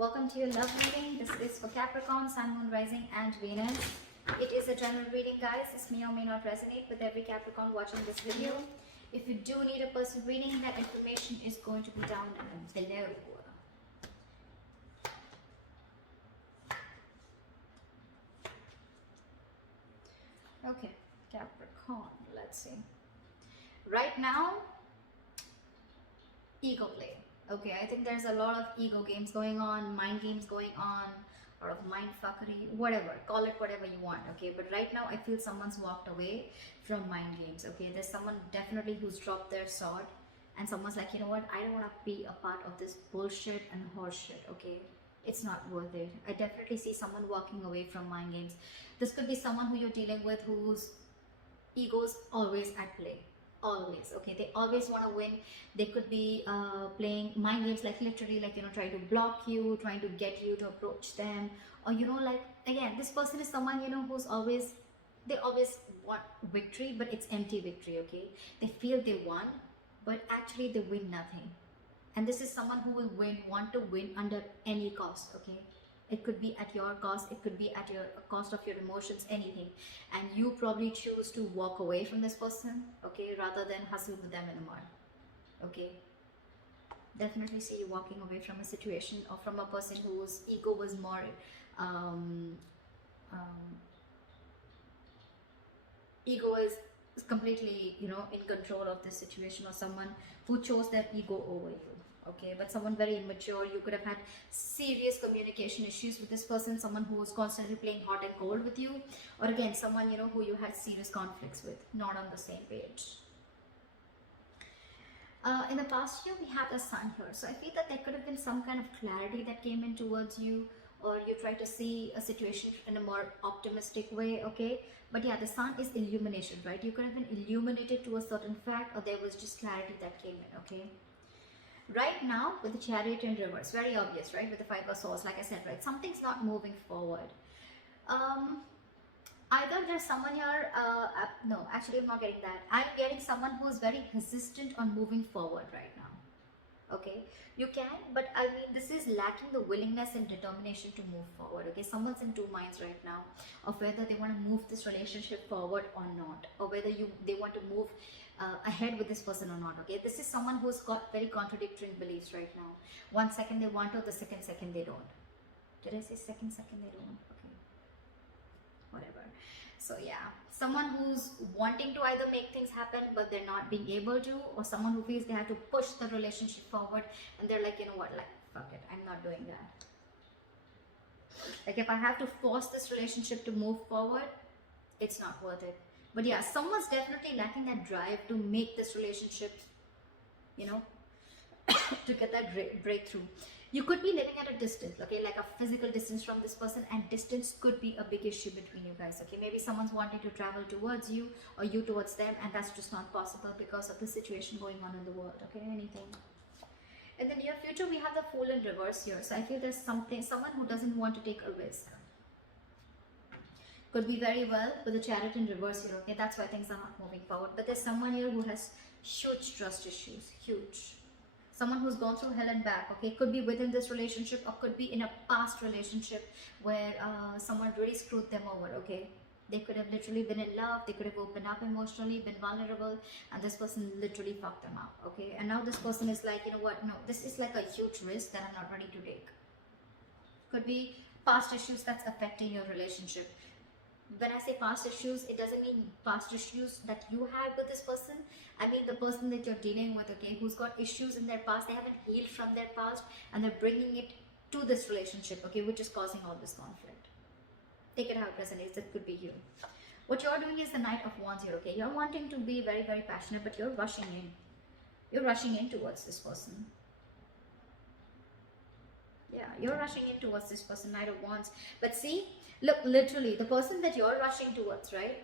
Welcome to your love reading. This is for Capricorn, Sun, Moon, Rising and Venus. It is a general reading, guys. This may or may not resonate with every Capricorn watching this video. If you do need a personal reading, that information is going to be down below. Okay, Capricorn, let's see. Right now, ego play. Okay, I think there's a lot of ego games going on, mind games going on, a lot of mind fuckery, whatever, call it whatever you want. Okay, but right now I feel someone's walked away from mind games. Okay, there's someone definitely who's dropped their sword and someone's like, you know what, I don't want to be a part of this bullshit and horseshit. Okay, it's not worth it. I definitely see someone walking away from mind games. This could be someone who you're dealing with whose ego's always at play. Always. Okay, they always want to win. They could be playing mind games, like literally, like, you know, trying to block you, trying to get you to approach them, or, you know, like, again, this person is someone, you know, who's always, they always want victory, but it's empty victory. Okay, they feel they won, but actually they win nothing. And this is someone who will want to win under any cost. Okay, it could be at your cost, it could be at your cost of your emotions, anything. And you probably choose to walk away from this person, okay, rather than hustle with them in the mud. Okay, definitely see you walking away from a situation or from a person whose ego was more ego is completely, you know, in control of this situation, or someone who chose their ego over you. Okay, but someone very immature. You could have had serious communication issues with this person, someone who was constantly playing hot and cold with you, or again, someone, you know, who you had serious conflicts with, not on the same page. In the past year, we have the Sun here, so I feel that there could have been some kind of clarity that came in towards you, or you try to see a situation in a more optimistic way. Okay, but yeah, the Sun is illumination, right? You could have been illuminated to a certain fact, or there was just clarity that came in. Okay, right now with the Chariot in reverse, very obvious, right? With the Five of Swords, like I said, right, something's not moving forward. Either there's someone here, no, actually I'm not getting that. I'm getting someone who is very hesitant on moving forward right now. Okay, you can, but I mean, this is lacking the willingness and determination to move forward. Okay, someone's in two minds right now of whether they want to move this relationship forward or not, or whether they want to move ahead with this person or not. Okay, this is someone who's got very contradictory beliefs right now. 1 second they want to, the second they don't. Did I say second they don't? Okay, whatever. So yeah, someone who's wanting to either make things happen but they're not being able to, or someone who feels they have to push the relationship forward and they're like, you know what, like, fuck it, I'm not doing that. Like, if I have to force this relationship to move forward, it's not worth it. But yeah, someone's definitely lacking that drive to make this relationship, you know, to get that breakthrough. You could be living at a distance, okay, like a physical distance from this person, and distance could be a big issue between you guys. Okay, maybe someone's wanting to travel towards you or you towards them, and that's just not possible because of the situation going on in the world. Okay, anything. In the near future, we have the Fool in reverse here. So I feel there's someone who doesn't want to take a risk. Could be very well with the Chariot in reverse here. Okay, that's why things are not moving forward. But there's someone here who has huge trust issues, huge. Someone who's gone through hell and back. Okay, could be within this relationship or could be in a past relationship where someone really screwed them over. Okay, they could have literally been in love, they could have opened up emotionally, been vulnerable, and this person literally fucked them up. Okay, and now this person is like, you know what, no, this is like a huge risk that I'm not ready to take. Could be past issues that's affecting your relationship. When I say past issues, it doesn't mean past issues that you had with this person. I mean the person that you're dealing with, okay, who's got issues in their past. They haven't healed from their past and they're bringing it to this relationship, okay, which is causing all this conflict. Take it how it resonates. That could be you. What you're doing is the Knight of Wands here, okay. You're wanting to be very, very passionate, but you're rushing in. You're rushing in towards this person. Yeah, you're rushing in towards this person, Knight of Wands. But see, look, literally, the person that you're rushing towards, right?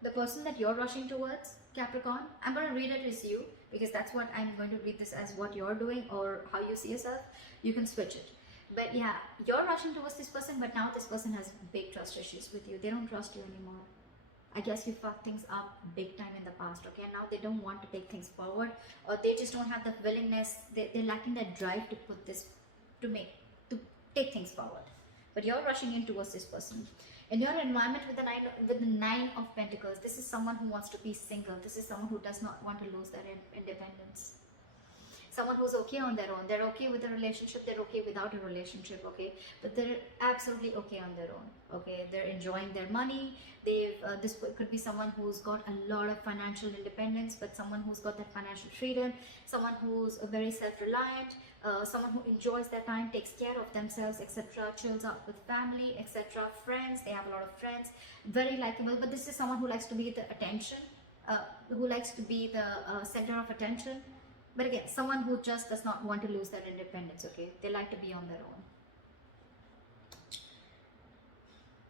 The person that you're rushing towards, Capricorn, I'm going to read it as you, because that's what I'm going to read this as, what you're doing or how you see yourself. You can switch it. But yeah, you're rushing towards this person, but now this person has big trust issues with you. They don't trust you anymore. I guess you fucked things up big time in the past, okay? And now they don't want to take things forward, or they just don't have the willingness, they're lacking that drive to put this, to take things forward. But you're rushing in towards this person. In your environment with the Nine of Pentacles, this is someone who wants to be single. This is someone who does not want to lose their independence. Someone who's okay on their own. They're okay with a relationship, they're okay without a relationship, okay? But they're absolutely okay on their own, okay? They're enjoying their money. This could be someone who's got a lot of financial independence, but someone who's got that financial freedom, someone who's very self-reliant, someone who enjoys their time, takes care of themselves, etc., chills out with family, etc., friends. They have a lot of friends, very likable. But this is someone who likes to be the attention, who likes to be the center of attention. But again, someone who just does not want to lose their independence, okay? They like to be on their own.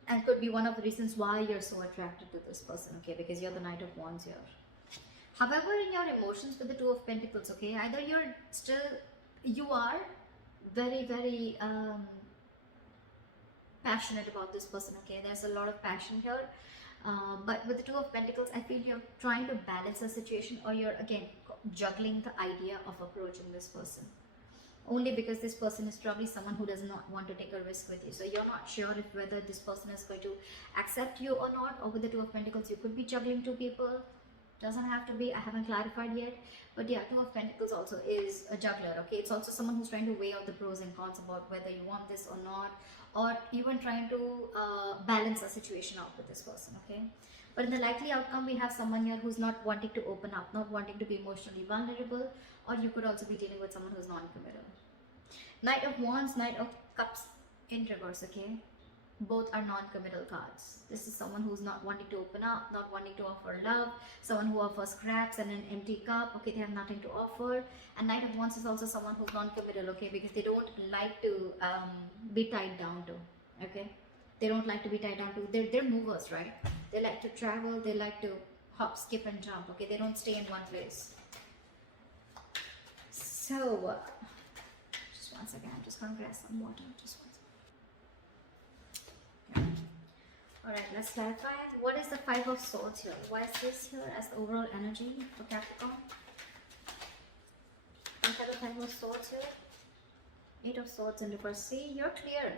And could be one of the reasons why you're so attracted to this person, okay? Because you're the Knight of Wands here. However, in your emotions with the Two of Pentacles, okay? Either you are very, very passionate about this person, okay? There's a lot of passion here. But with the Two of Pentacles, I feel you're trying to balance the situation, or you're again juggling the idea of approaching this person. Only because this person is probably someone who does not want to take a risk with you. So you're not sure if whether this person is going to accept you or not. Or with the Two of Pentacles, you could be juggling two people. Doesn't have to be, I haven't clarified yet. But yeah, Two of Pentacles also is a juggler, okay? It's also someone who's trying to weigh out the pros and cons about whether you want this or not, or even trying to balance the situation out with this person, okay? But in the likely outcome, we have someone here who's not wanting to open up, not wanting to be emotionally vulnerable, or you could also be dealing with someone who's non-committal. Knight of Wands, Knight of Cups in reverse, okay? Both are non-committal cards. This is someone who's not wanting to open up, not wanting to offer love, someone who offers scraps and an empty cup, okay? They have nothing to offer. And Knight of Wands is also someone who's non-committal, okay? Because they don't like to be tied down to, okay? They don't like to be tied down to, they're movers, right? They like to travel, they like to hop, skip and jump, okay? They don't stay in one place. So, just one second, I'm just gonna grab some water, just one second. Alright, let's clarify. What is the Five of Swords here? Why is this here as the overall energy for Capricorn? We have the Five of Swords here. Eight of Swords in reverse. See, you're clear.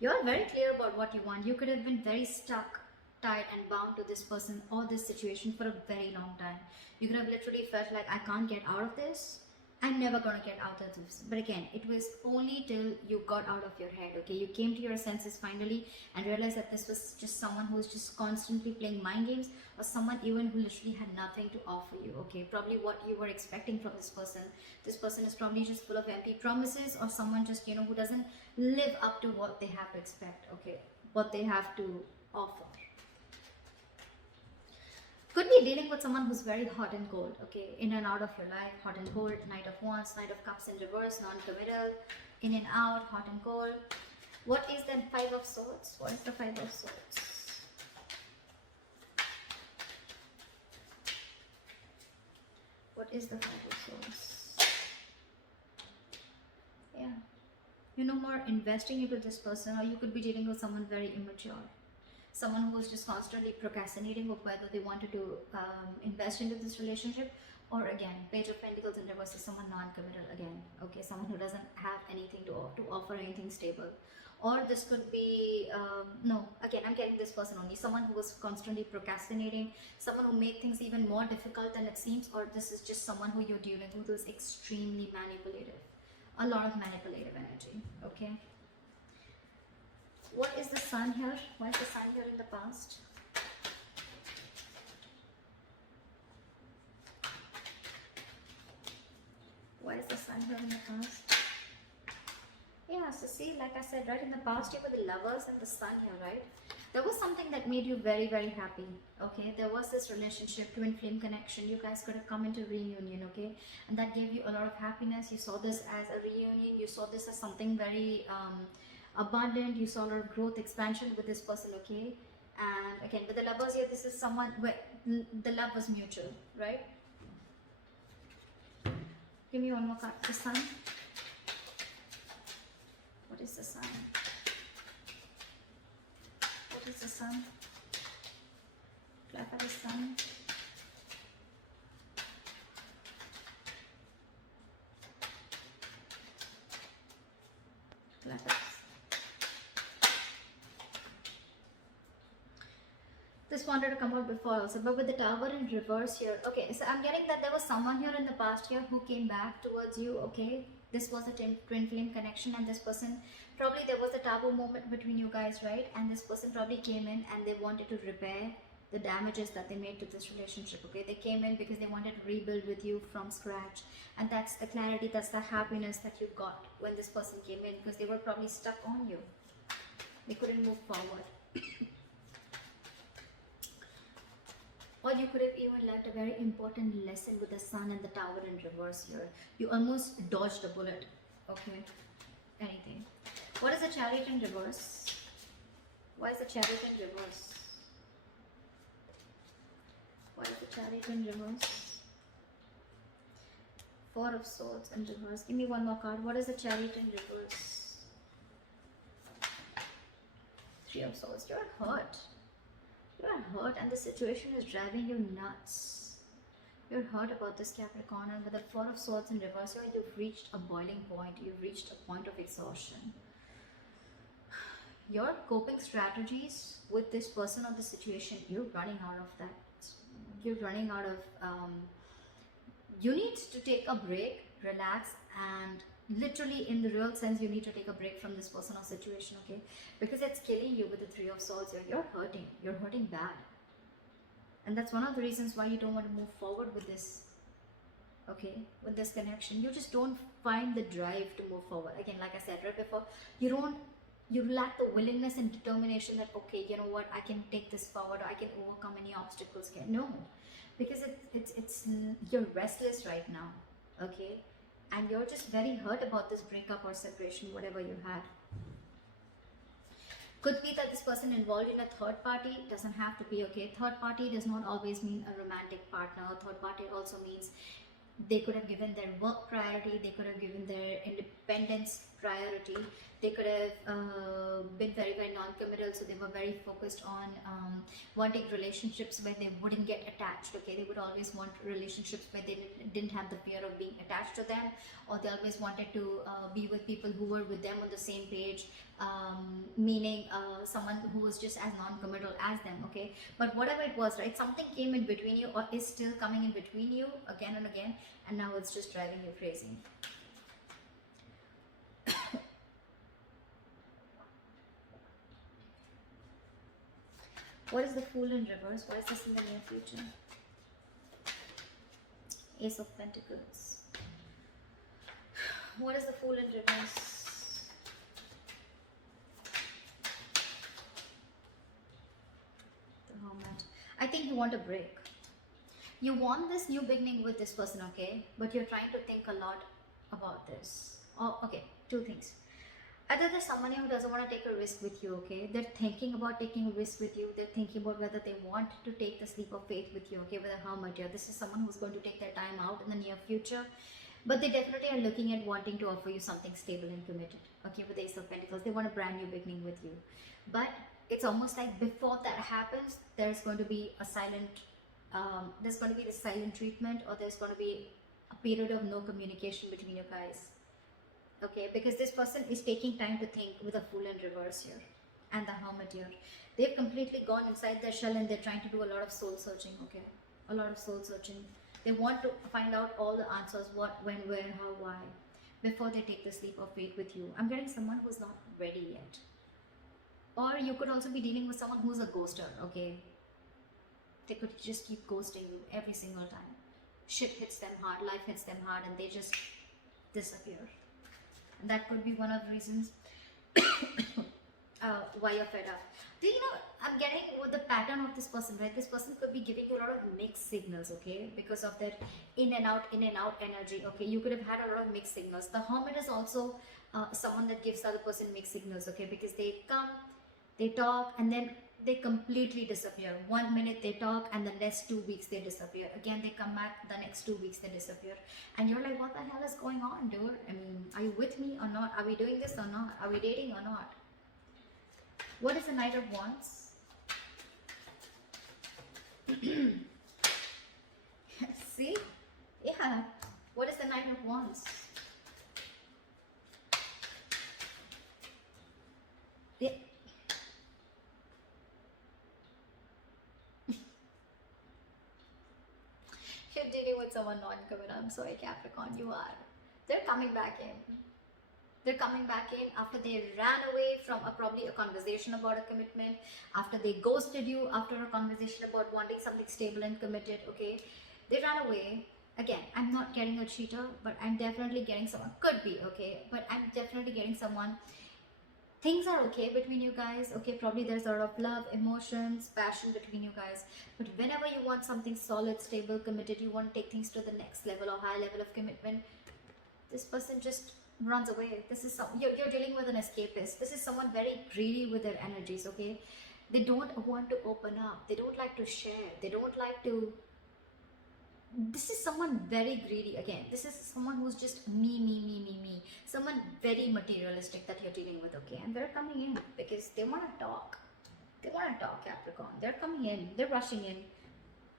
You're very clear about what you want. You could have been very stuck, tied and bound to this person or this situation for a very long time. You could have literally felt like, I can't get out of this. I'm never gonna get out of this. But again, it was only till you got out of your head, okay? You came to your senses finally and realized that this was just someone who was just constantly playing mind games, or someone even who literally had nothing to offer you, okay? Probably what you were expecting from this person. This person is probably just full of empty promises, or someone just, you know, who doesn't live up to what they have to expect, okay? What they have to offer. Could be dealing with someone who's very hot and cold, okay? In and out of your life, hot and cold, Knight of Wands, Knight of Cups in reverse, non-committal, in and out, hot and cold. What is the Five of Swords? What is the Five of Swords? What is the Five of Swords? Yeah. You're no more investing into this person, or you could be dealing with someone very immature. Someone who is just constantly procrastinating of whether they wanted to invest into this relationship, or again, Page of Pentacles in reverse is someone non-committal again, okay? Someone who doesn't have anything to offer, anything stable. Or this could be, no, again, I'm getting this person only, someone who was constantly procrastinating, someone who made things even more difficult than it seems, or this is just someone who you're dealing with who is extremely manipulative. A lot of manipulative energy, okay? What is the Sun here? Why is the Sun here in the past? Why is the Sun here in the past? Yeah, so see, like I said, right, in the past you were the Lovers and the Sun here, right? There was something that made you very, very happy, okay? There was this relationship, twin flame connection. You guys could have come into reunion, okay? And that gave you a lot of happiness. You saw this as a reunion. You saw this as something very abundant. You saw a lot of growth, expansion with this person, okay? And again, with the Lovers here, this is someone where the love was mutual, right? Give me one more card. The Sun. What is the Sun? What is the Sun? Clarify the sun. Clarify. This wanted to come out before also, but with the tower in reverse here. Okay, so I'm getting that there was someone here in the past here who came back towards you. Okay, this was a twin flame connection, and this person, probably there was a tower moment between you guys, right? And this person probably came in and they wanted to repair the damages that they made to this relationship. Okay, they came in because they wanted to rebuild with you from scratch, and that's the clarity, that's the happiness that you got when this person came in, because they were probably stuck on you. They couldn't move forward. Or you could have even learned a very important lesson with the sun and the tower in reverse here. You almost dodged a bullet. Okay, anything. What is the chariot in reverse? Why is the chariot in reverse? Why is the chariot in reverse? Four of Swords in reverse. Give me one more card. What is the chariot in reverse? Three of Swords. You're hurt. You're hurt and the situation is driving you nuts. You're hurt about this, Capricorn, and with the Four of Swords in reverse, you've reached a boiling point. You've reached a point of exhaustion. Your coping strategies with this person or the situation, you're running out of that. You're running out of... you need to take a break, relax, and literally in the real sense, you need to take a break from this person or situation, okay? Because it's killing you with the Three of Swords here. You're hurting. You're hurting bad. And that's one of the reasons why you don't want to move forward with this, okay? With this connection. You just don't find the drive to move forward. Again, like I said right before, you lack the willingness and determination that, okay, you know what, I can take this forward, or I can overcome any obstacles. No, because you're restless right now, okay? And you're just very hurt about this breakup or separation, whatever you had. Could be that this person involved in a third party. Doesn't have to be, okay? Third party does not always mean a romantic partner. Third party also means they could have given their work priority. They could have given their independence priority. They could have been very, very non-committal. So they were very focused on wanting relationships where they wouldn't get attached. Okay, they would always want relationships where they didn't have the fear of being attached to them, or they always wanted to be with people who were with them on the same page, meaning someone who was just as non-committal as them. Okay, but whatever it was, right, something came in between you, or is still coming in between you again and again, and now it's just driving you crazy. What is the Fool in reverse? Why is this in the near future? Ace of Pentacles. What is the Fool in reverse? The Hermit. I think you want a break. You want this new beginning with this person, okay? But you're trying to think a lot about this. Oh, okay, two things. Either there's someone who doesn't want to take a risk with you, okay? They're thinking about taking a risk with you. They're thinking about whether they want to take the leap of faith with you, okay? With a Hermit here. This is someone who's going to take their time out in the near future. But they definitely are looking at wanting to offer you something stable and committed, okay? With the Ace of Pentacles, they want a brand new beginning with you. But it's almost like before that happens, there's going to be a silent, there's going to be the silent treatment, or there's going to be a period of no communication between you guys. Okay, because this person is taking time to think with a Fool in reverse here and the Hermit here. They've completely gone inside their shell and they're trying to do a lot of soul searching, okay? A lot of soul searching. They want to find out all the answers, what, when, where, how, why, before they take this leap of faith with you. I'm getting someone who's not ready yet. Or you could also be dealing with someone who's a ghoster, okay? They could just keep ghosting you every single time. Shit hits them hard, life hits them hard, and they just disappear. That could be one of the reasons why you're fed up. You know, I'm getting with the pattern of this person, right? This person could be giving you a lot of mixed signals, okay? Because of that in and out energy, okay? You could have had a lot of mixed signals. The Hermit is also someone that gives the other person mixed signals, okay? Because they come, they talk, and then they completely disappear. 1 minute they talk, and the next 2 weeks they disappear. Again, they come back, the next 2 weeks they disappear. And you're like, what the hell is going on, dude? I mean, are you with me or not? Are we doing this or not? Are we dating or not? What is the Knight of Wands? See? Yeah. What is the Nine of Wands? Yeah. You're dealing with someone non-committal. I'm sorry, Capricorn, you are. They're coming back in. They're coming back in after they ran away from probably a conversation about a commitment, after they ghosted you, after a conversation about wanting something stable and committed, okay? They ran away. Again, I'm not getting a cheater, but I'm definitely getting someone. Could be, okay? But I'm definitely getting someone. Things are okay between you guys, okay? Probably there's a lot of love, emotions, passion between you guys. But whenever you want something solid, stable, committed, you want to take things to the next level or high level of commitment, this person just runs away. This is you're dealing with an escapist. This is someone very greedy with their energies, okay? They don't want to open up. They don't like to share. They don't like to. This is someone very greedy. Again, this is someone who's just me. Someone very materialistic that you're dealing with, okay? And they're coming in because they want to talk. They want to talk, Capricorn. They're coming in. They're rushing in.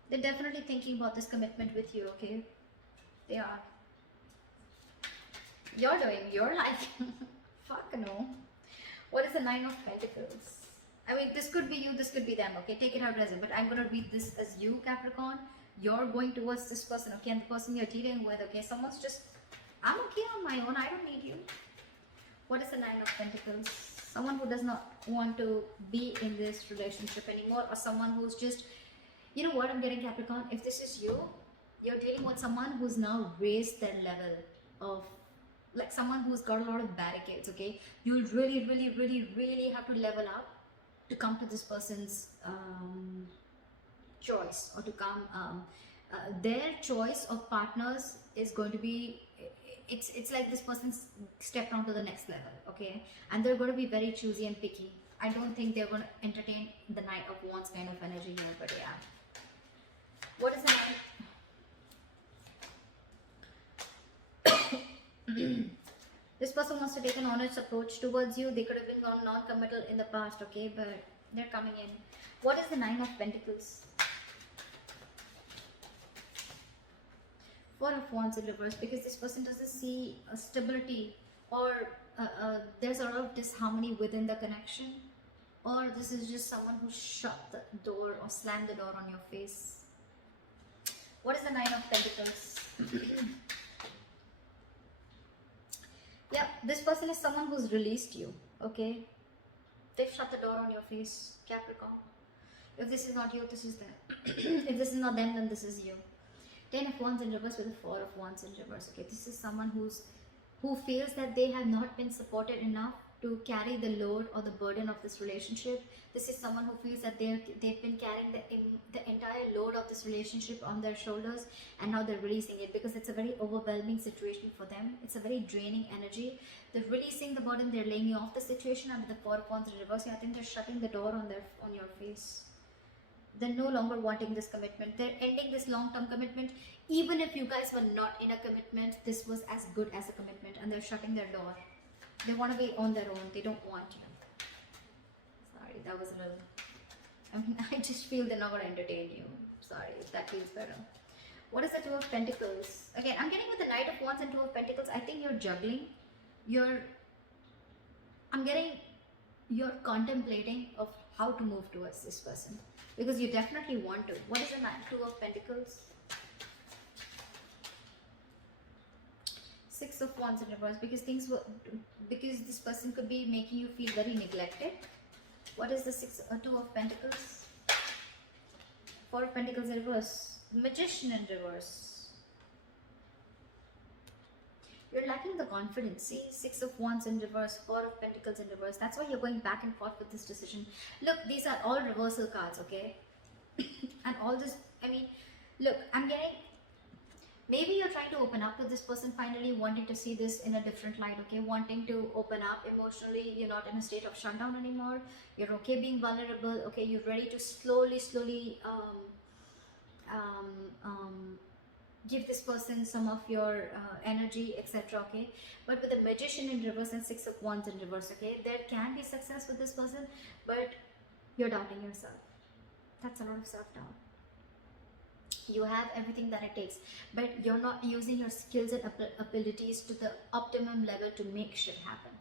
They're definitely thinking about this commitment with you, okay? They are. You're doing your life. Fuck no. What is the Nine of Pentacles? I mean, this could be you, this could be them, okay? Take it how it is. But I'm going to read this as you, Capricorn. You're going towards this person, okay? And the person you're dealing with, okay? Someone's just, I'm okay on my own. I don't need you. What is the Nine of Pentacles? Someone who does not want to be in this relationship anymore, or someone who's just, you know what I'm getting, Capricorn? If this is you, you're dealing with someone who's now raised their level of, like someone who's got a lot of barricades, okay? You'll really have to level up to come to this person's choice, or to come their choice of partners is going to be, it's like this person's stepped on to the next level, okay? And they're going to be very choosy and picky. I don't think they're going to entertain the Knight of Wands kind of energy here, but yeah. What is the Knight? This person wants to take an honest approach towards you. They could have been non-committal in the past, okay? But they're coming in. What is the Nine of Pentacles? Four of Wands in reverse, because this person doesn't see a stability, or there's a lot of disharmony within the connection, or this is just someone who shut the door or slammed the door on your face. What is the Nine of Pentacles? Yeah, this person is someone who's released you, okay? They've shut the door on your face, Capricorn. If this is not you, this is them. If this is not them, then this is you. 10 of Wands in reverse with the 4 of Wands in reverse, okay? This is someone who feels that they have not been supported enough to carry the load or the burden of this relationship. This is someone who feels that they've been carrying the entire load of this relationship on their shoulders, and now they're releasing it because it's a very overwhelming situation for them. It's a very draining energy. They're releasing the burden, they're laying off the situation, and with the 4 of Wands in reverse, I think they're shutting the door on your face. They're no longer wanting this commitment. They're ending this long-term commitment. Even if you guys were not in a commitment, this was as good as a commitment, and they're shutting their door. They want to be on their own. They don't want you. Sorry, that was a little... I mean, I just feel they're not going to entertain you. Sorry, if that feels better. What is the Two of Pentacles? Again, I'm getting with the Knight of Wands and Two of Pentacles. I think you're juggling. I'm getting... You're contemplating of how to move towards this person, because you definitely want to. What is the Two of Pentacles? 6 of Wands in reverse, because this person could be making you feel very neglected. What is the Two of Pentacles? 4 of Pentacles in reverse. Magician in reverse. You're lacking the confidence. See, 6 of Wands in reverse, 4 of Pentacles in reverse. That's why you're going back and forth with this decision. Look, these are all reversal cards, okay? And all this, I mean, look, I'm getting... Maybe you're trying to open up to this person finally, wanting to see this in a different light, okay? Wanting to open up emotionally. You're not in a state of shutdown anymore. You're okay being vulnerable, okay? You're ready to slowly give this person some of your energy, etc., okay? But with the Magician in reverse and 6 of Wands in reverse, okay? There can be success with this person, but you're doubting yourself. That's a lot of self-doubt. You have everything that it takes, but you're not using your skills and abilities to the optimum level to make shit happen.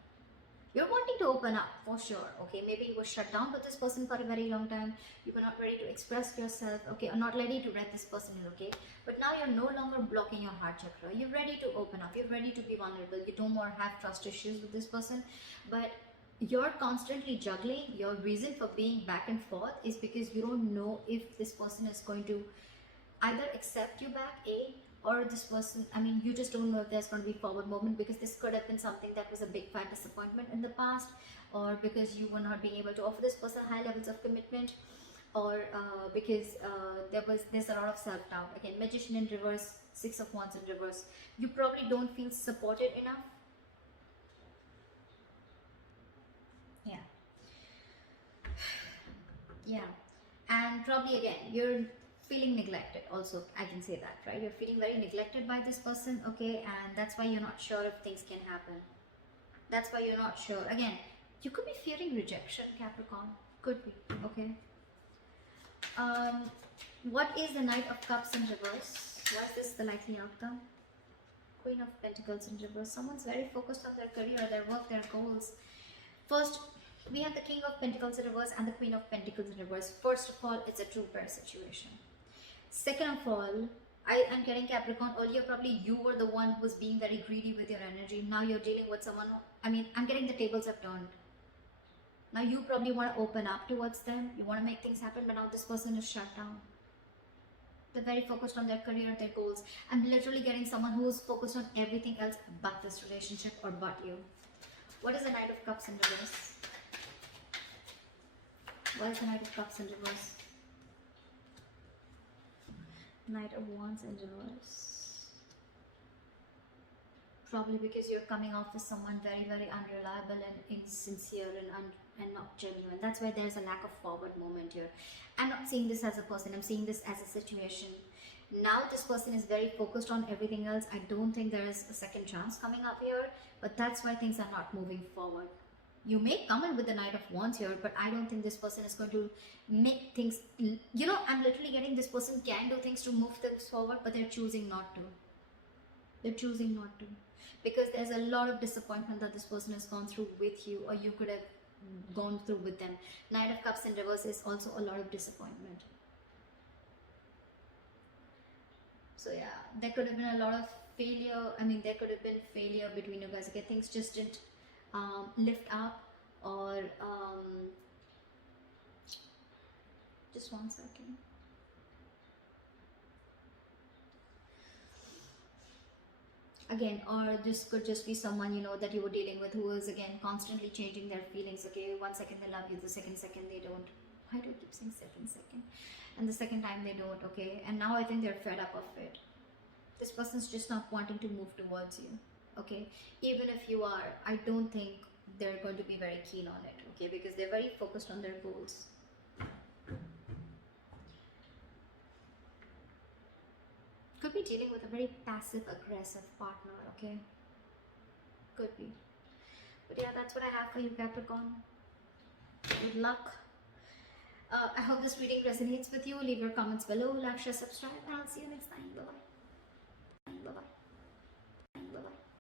You're wanting to open up for sure, okay? Maybe you were shut down with this person for a very long time. You were not ready to express yourself, okay? Or not ready to let this person in, okay? But now you're no longer blocking your heart chakra. You're ready to open up. You're ready to be vulnerable. You don't more have trust issues with this person. But you're constantly juggling. Your reason for being back and forth is because you don't know if this person is going to either accept you back, or this person, I mean, you just don't know if there's going to be forward movement, because this could have been something that was a big fat disappointment in the past, or because you were not being able to offer this person high levels of commitment, or because there's a lot of self-doubt. Again, Magician in reverse, Six of Wands in reverse. You probably don't feel supported enough. Yeah, and probably again you're feeling neglected also. I can say that, right? You're feeling very neglected by this person, okay? And that's why you're not sure if things can happen. That's why you're not sure. Again, you could be fearing rejection, Capricorn. Could be, okay? What is the Knight of Cups in reverse? Why is this the likely outcome? Queen of Pentacles in reverse. Someone's very focused on their career, their work, their goals. First, we have the King of Pentacles in reverse and the Queen of Pentacles in reverse. First of all, it's a true pair situation. Second of all, I am getting Capricorn. Earlier, probably you were the one who was being very greedy with your energy. Now you're dealing with someone who, I mean, I'm getting the tables have turned. Now you probably want to open up towards them. You want to make things happen, but now this person is shut down. They're very focused on their career, their goals. I'm literally getting someone who is focused on everything else but this relationship or but you. What is the Knight of Cups in reverse? Why is the Knight of Cups in reverse? Knight of Wands in reverse. Probably because you're coming off as someone very, very unreliable and insincere and not genuine. That's why there's a lack of forward movement here. I'm not seeing this as a person. I'm seeing this as a situation. Now this person is very focused on everything else. I don't think there is a second chance coming up here. But that's why things are not moving forward. You may come in with the Knight of Wands here, but I don't think this person is going to make things, you know, I'm literally getting this person can do things to move things forward, but they're choosing not to. They're choosing not to. Because there's a lot of disappointment that this person has gone through with you, or you could have gone through with them. Knight of Cups in reverse is also a lot of disappointment. So yeah, there could have been a lot of failure. I mean, there could have been failure between you guys. Okay, things just didn't lift up, or just one second. Again, or this could just be someone, you know, that you were dealing with who is again constantly changing their feelings. Okay, 1 second they love you, the second they don't. Why do I keep saying second? And the second time they don't, okay? And now I think they're fed up of it. This person's just not wanting to move towards you, okay? Even if you are, I don't think they're going to be very keen on it, okay? Because they're very focused on their goals. Could be dealing with a very passive aggressive partner, okay? Could be. But yeah, that's what I have for you, Capricorn. Good luck. I hope this reading resonates with you. Leave your comments below, like, share, subscribe, and I'll see you next time. Bye-bye. Bye-bye.